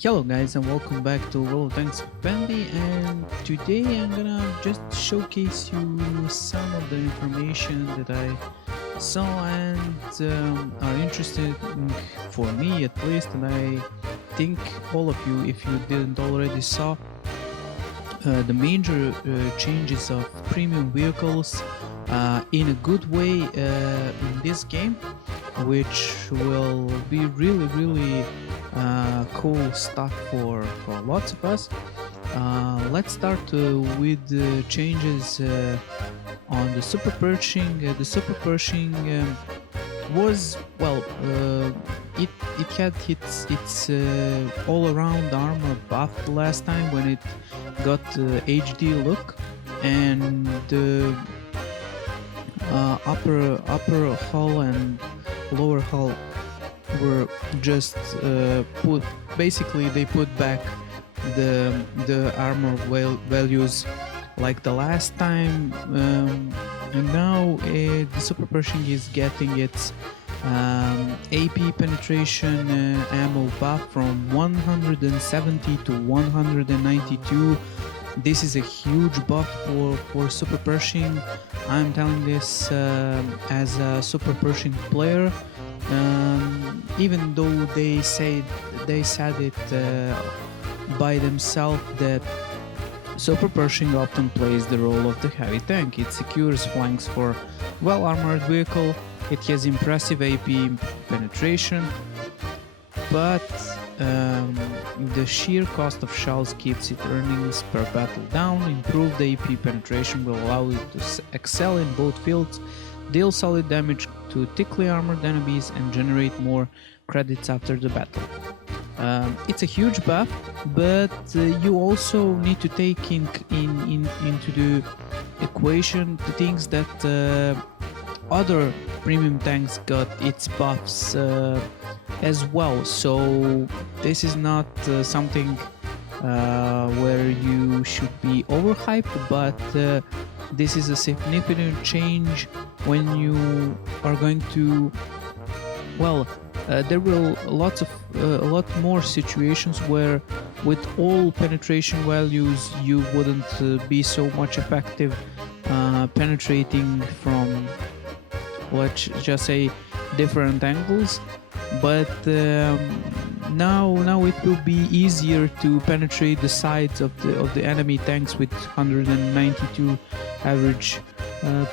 Hello guys and welcome back to World of Tanks with Pandy, and today I'm gonna just showcase you some of the information that I saw and are interested in, for me at least, and I think all of you, if you didn't already saw the major changes of premium vehicles in a good way in this game, which will be really cool stuff for lots of us. Let's start with the changes on the Super Pershing. The Super Pershing was, well, it had its all around armor buffed last time when it got HD look, and the upper hull and lower hull were just put, basically they put back the armor values like the last time, and now the Super Pershing is getting its AP penetration ammo buff from 170 to 192. This is a huge buff for Super Pershing. I'm telling this as a Super Pershing player. Even though they said it by themselves that Super Pershing often plays the role of the heavy tank. It secures flanks for well-armored vehicle. It has impressive AP penetration, but the sheer cost of shells keeps its earnings per battle down. Improved AP penetration will allow it to excel in both fields, deal solid damage to thickly armored enemies, and generate more credits after the battle. It's a huge buff, but you also need to take into the equation the things that other premium tanks got its buffs as well. So this is not something where you should be overhyped, but this is a significant change when you are going to, well, there will a lot more situations where with all penetration values you wouldn't be so much effective penetrating from, let's just say, different angles, but now it will be easier to penetrate the sides of the enemy tanks with 192 average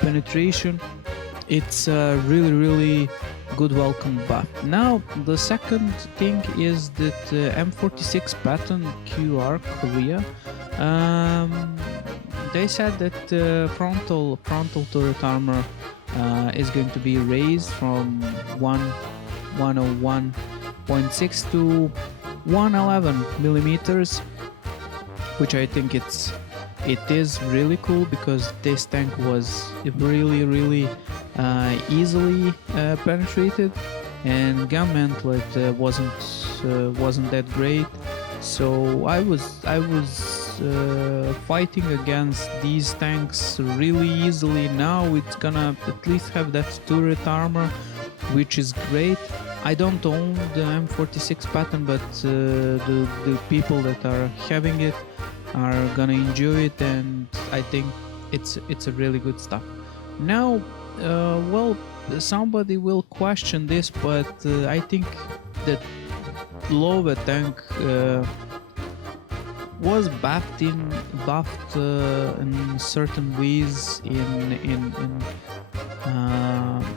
penetration. It's a really good welcome buff. Now the second thing is that M46 Patton QR Korea, they said that frontal turret armor is going to be raised from 101.6 to 111 millimeters, which I think it is really cool, because this tank was really easily penetrated, and gun mantlet wasn't that great. So I was fighting against these tanks really easily. Now it's gonna at least have that turret armor, which is great. I don't own the M46 Patton, but the people that are having it are gonna enjoy it, and I think it's a really good stuff. Now, well, somebody will question this, but I think that Lova tank was buffed in certain ways in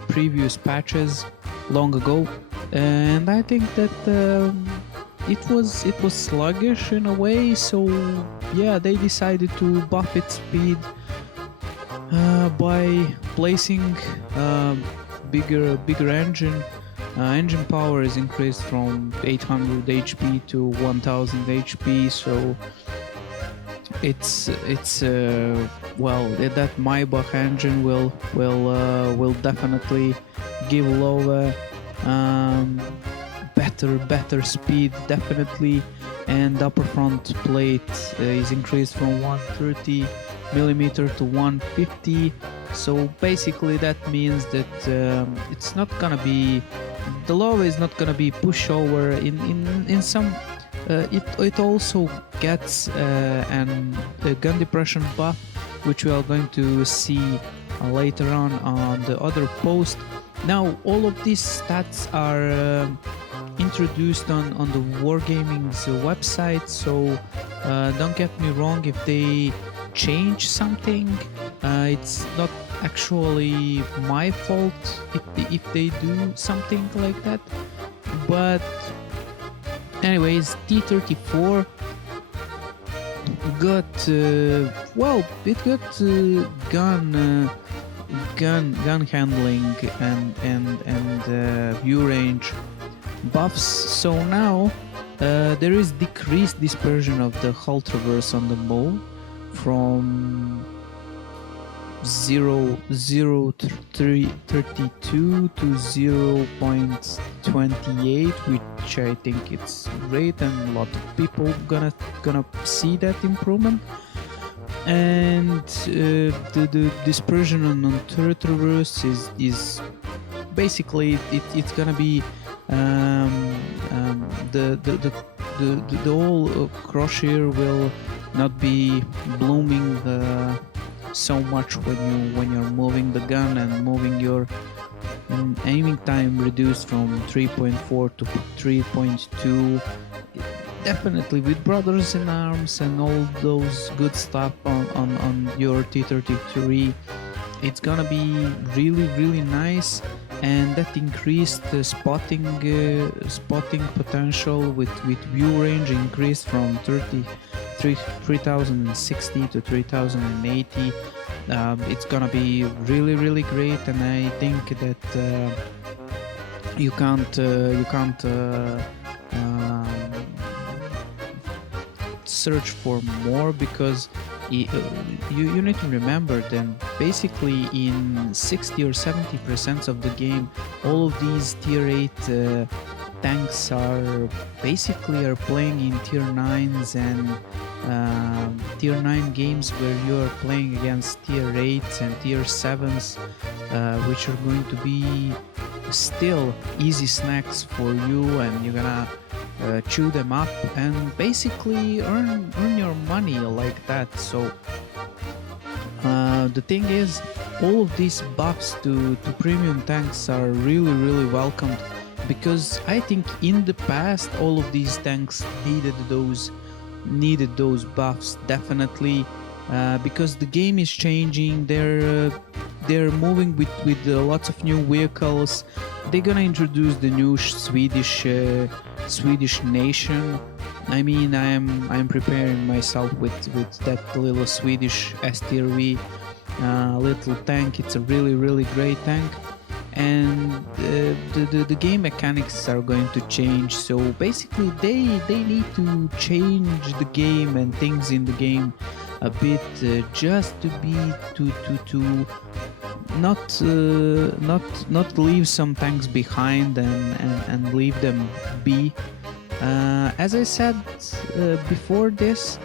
previous patches long ago, and I think that it was sluggish in a way. So yeah, they decided to buff its speed by placing bigger engine. Engine power is increased from 800 HP to 1000 HP, so it's well, that Maybach engine will definitely give Lova better speed, definitely, and upper front plate is increased from 130 millimeter to 150. So basically that means that it's not gonna be, the Lova is not gonna be pushover in some It also gets a gun depression buff, which we are going to see later on the other post. Now all of these stats are introduced on the Wargaming's website, so don't get me wrong, if they change something, it's not actually my fault if they do something like that. But anyways, T-34 got well, it got gun handling and view range buffs. So now there is decreased dispersion of the hull traverse on the mole from 0.32 to 0.28, which I think it's great, and a lot of people gonna see that improvement. And the dispersion on turret traverse is basically it's gonna be the whole crosshair will not be blooming so much when you're moving the gun, and moving your aiming time reduced from 3.4 to 3.2. Definitely with brothers in arms and all those good stuff on your T-33, it's gonna be really nice. And that increased spotting potential with view range increased from 3060 to 3080. It's gonna be really great, and I think that you can't search for more, because you need to remember that basically in 60 or 70% of the game, all of these tier 8 tanks are playing in tier 9s and tier 9 games, where you are playing against tier 8s and tier 7s, which are going to be still easy snacks for you, and you're gonna chew them up and basically earn your money like that. So the thing is, all of these buffs to premium tanks are really welcomed, because I think in the past all of these tanks needed those buffs definitely, because the game is changing. They're moving with lots of new vehicles. They're gonna introduce the new Swedish nation. I mean, I'm preparing myself with that little Swedish STRV little tank. It's a really great tank, and the game mechanics are going to change. So basically, they need to change the game and things in the game a bit, just to be to not leave some tanks behind and leave them be. As I said before this,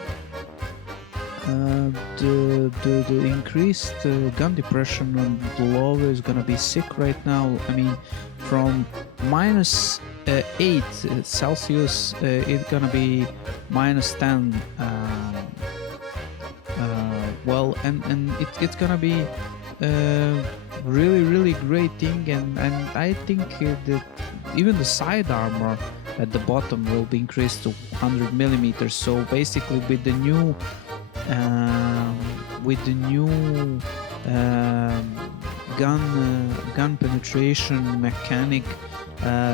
the increased gun depression on the low is gonna be sick right now. I mean, from minus 8 Celsius, it's gonna be minus 10. Well, and it's gonna be really great thing, and I think that even the side armor at the bottom will be increased to 100 millimeters. So basically, with the new gun penetration mechanic,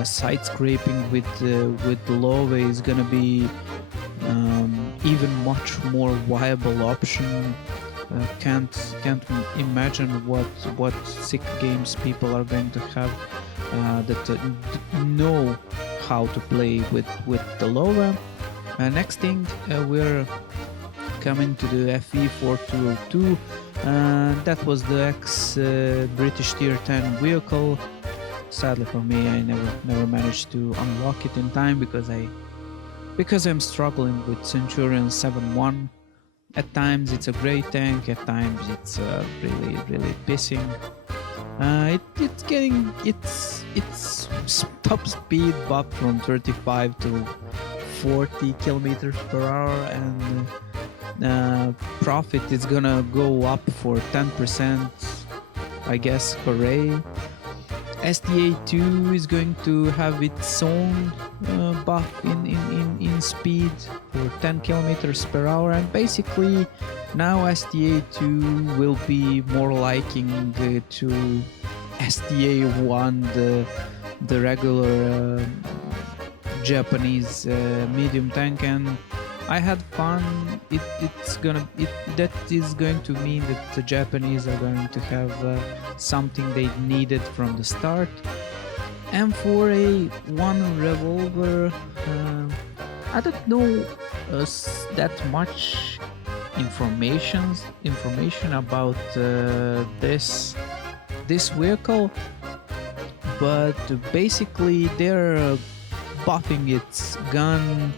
side scraping with the Love is gonna be even much more viable option. Can't imagine what sick games people are going to have that know how to play with the Lova. Next thing, we're coming to the FE4202. That was the ex-British Tier 10 vehicle. Sadly for me, I never managed to unlock it in time because I'm struggling with Centurion 7-1. At times it's a great tank, at times it's really pissing. It's getting its top speed buff from 35 to 40 kilometers per hour, and profit is gonna go up for 10%. I guess, hooray. STA2 is going to have its own buff in speed for 10 kilometers per hour, and basically now STA2 will be more liking to STA1, the regular Japanese medium tank, and I had fun. That is going to mean that the Japanese are going to have something they needed from the start. And for a one revolver, I don't know that much information about this vehicle, but basically they're buffing its gun,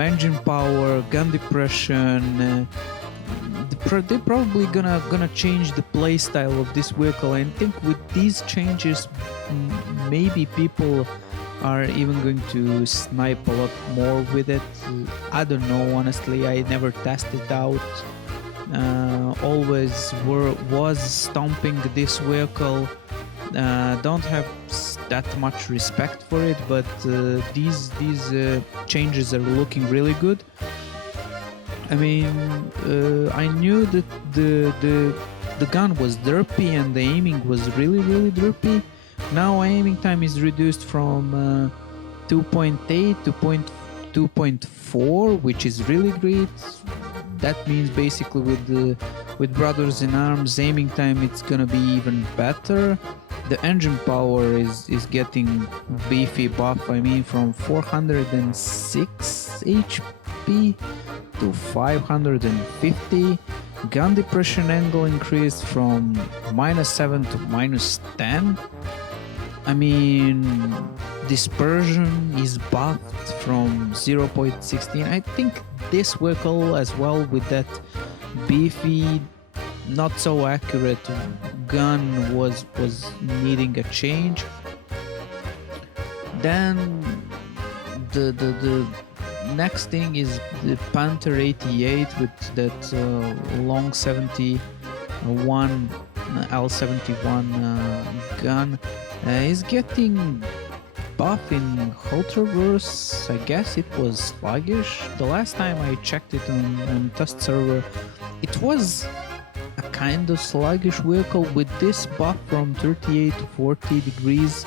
engine power, gun depression. They're probably gonna change the playstyle of this vehicle. I think with these changes, maybe people are even going to snipe a lot more with it. I don't know, honestly. I never tested out. Always was stomping this vehicle. Don't have that much respect for it, but these changes are looking really good. I mean, I knew that the gun was derpy and the aiming was really derpy. Now aiming time is reduced from 2.8 to 2.4, which is really great. That means basically with Brothers in Arms aiming time, it's gonna be even better. The engine power is getting beefy buff. I mean, from 406 HP to 550. Gun depression angle increased from -7 to -10. I mean, dispersion is buffed from 0.16. I think this vehicle as well, with that beefy, not so accurate gun, was needing a change. Then the next thing is the Panther 88 with that long 71 L71 gun is getting buff in hold reverse. I guess it was sluggish. The last time I checked it on test server, it was a kind of sluggish vehicle. With this buff from 38 to 40 degrees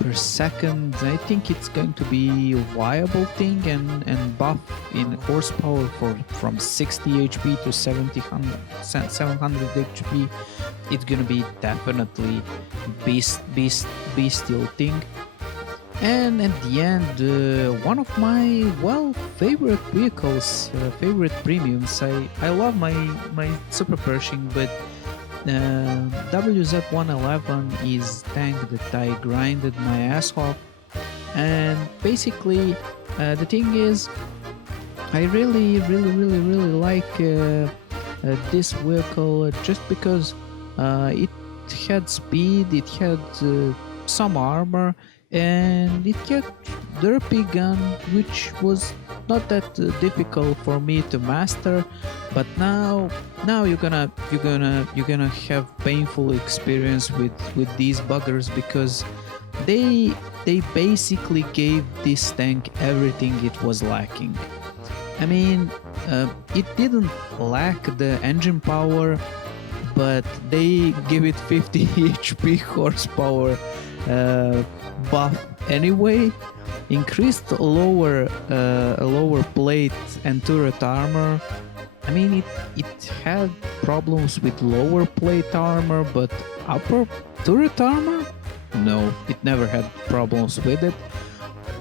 per second, I think it's going to be a viable thing, and buff in horsepower from 60 HP to 700 HP. It's gonna be definitely bestial thing. And at the end, one of my favorite vehicles, favorite premiums. I love my Super Pershing, but WZ111 is tank that I grinded my ass off. And basically, the thing is, I really like this vehicle just because it had speed, it had some armor, and it had derpy gun, which was not that difficult for me to master. But now you're gonna have painful experience with these buggers, because they basically gave this tank everything it was lacking. I mean, it didn't lack the engine power, but they give it 50 HP horsepower buff anyway. Increased lower plate and turret armor. I mean, it had problems with lower plate armor, but upper turret armor? No, it never had problems with it.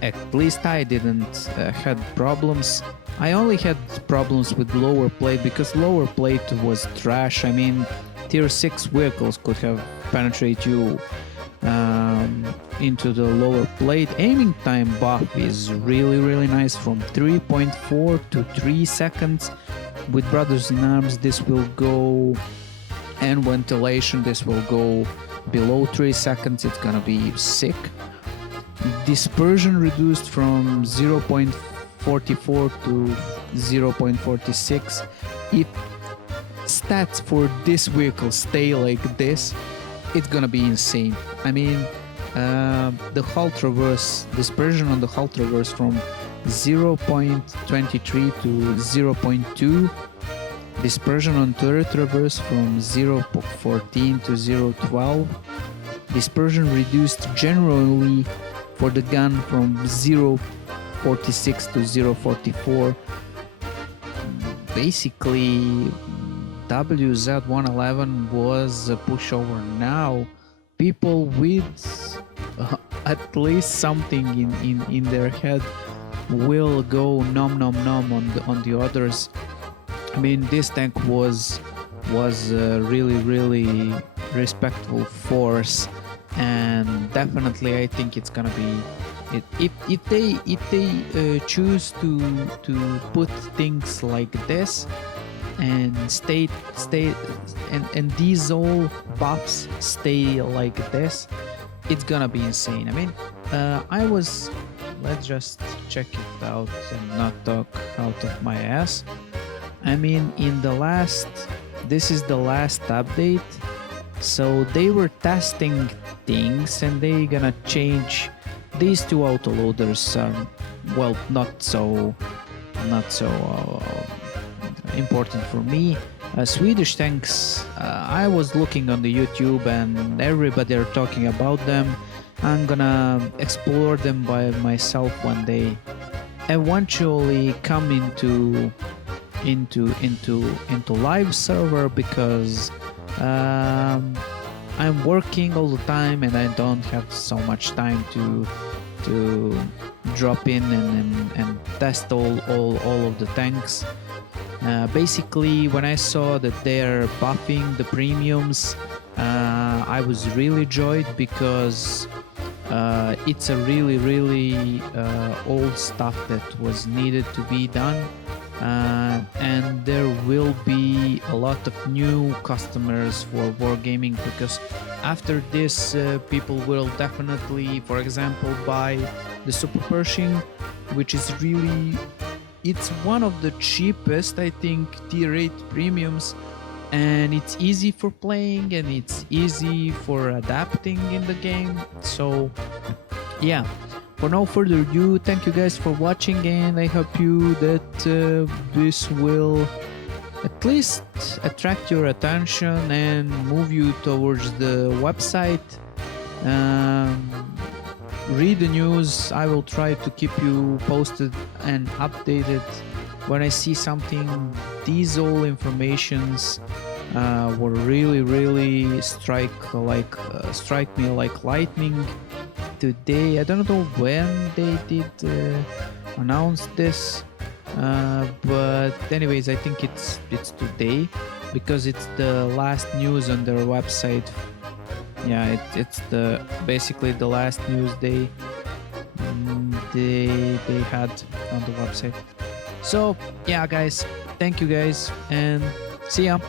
At least I didn't had problems. I only had problems with lower plate because lower plate was trash. I mean, tier 6 vehicles could have penetrated you into the lower plate. Aiming time buff is really nice, from 3.4 to 3 seconds. With Brothers in Arms, this will go, and ventilation, this will go below 3 seconds. It's gonna be sick. dispersion reduced from 0.44 to 0.46. If stats for this vehicle stay like this, it's gonna be insane. I mean, the hull traverse, dispersion on the hull traverse from 0.23 to 0.2, dispersion on turret traverse from 0.14 to 0.12, dispersion reduced generally for the gun from 0.46 to 0.44. Basically, WZ-111 was a pushover. Now people with at least something in their head will go nom nom nom on the others. I mean, this tank was really respectful force, and definitely I think it's gonna be it. If they choose to put things like this and stay and these all buffs stay like this, it's gonna be insane. I mean, let's just check it out and not talk out of my ass. I mean, this is the last update, so they were testing things and they gonna change. These two autoloaders are, well, not so important for me. Swedish tanks, I was looking on the YouTube and everybody are talking about them. I'm gonna explore them by myself when they eventually come into live server, because I'm working all the time and I don't have so much time to drop in and test all of the tanks. Basically, when I saw that they're buffing the premiums, I was really joyed, because it's a really old stuff that was needed to be done, and there will be a lot of new customers for wargaming, because after this people will definitely, for example, buy the Super Pershing, which is really, it's one of the cheapest, I think, tier 8 premiums, and it's easy for playing and it's easy for adapting in the game. So yeah, for no further ado, thank you guys for watching, and I hope you that this will at least attract your attention and move you towards the website. Read the news. I will try to keep you posted and updated when I see something. These all informations were really strike me like lightning today. I don't know when they did announce this, but anyways, I think it's today, because it's the last news on their website. Yeah, it's basically the last news they had on the website. So yeah, guys, thank you guys, and see ya.